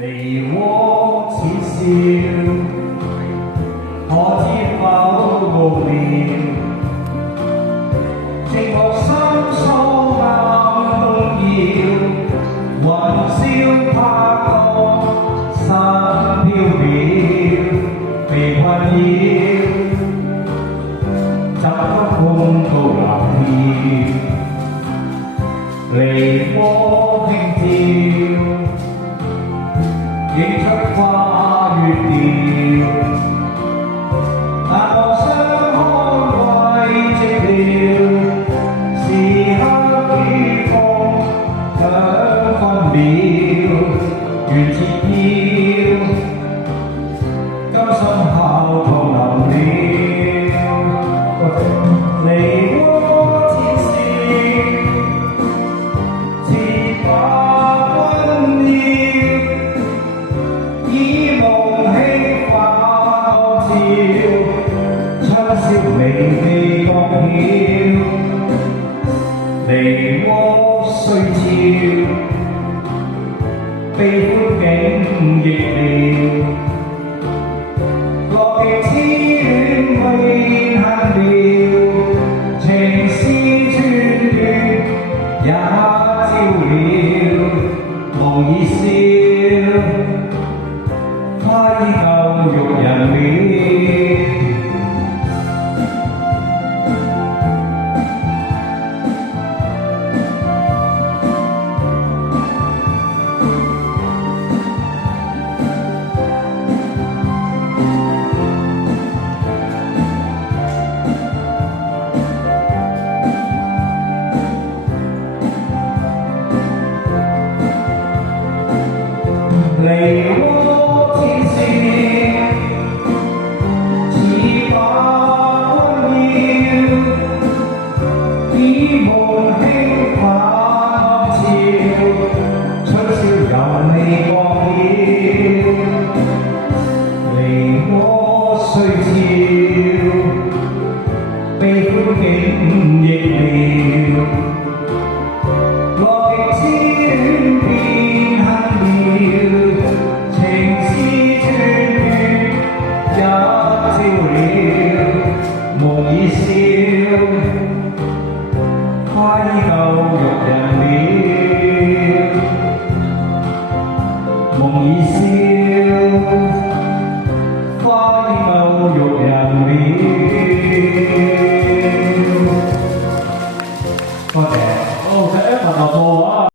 梨渦似笑，可知否無聊？寂寞心疏暗動搖，雲霄拍降，心飄渺，被困擾，怎不空高冷飄？梨渦輕照，映出跨越調，但我相看慰寂寥，時刻與風兩分秒，緣節飄，今生孝堂臨了，梨渦似笑，似把溫鳥，以夢輕化光照，春宵微微覺曉，梨渦雖俏，悲歡景亦妙，樂極痴戀永恆了，情絲寸斷也照了，無意笑，他依舊育人了。梨渦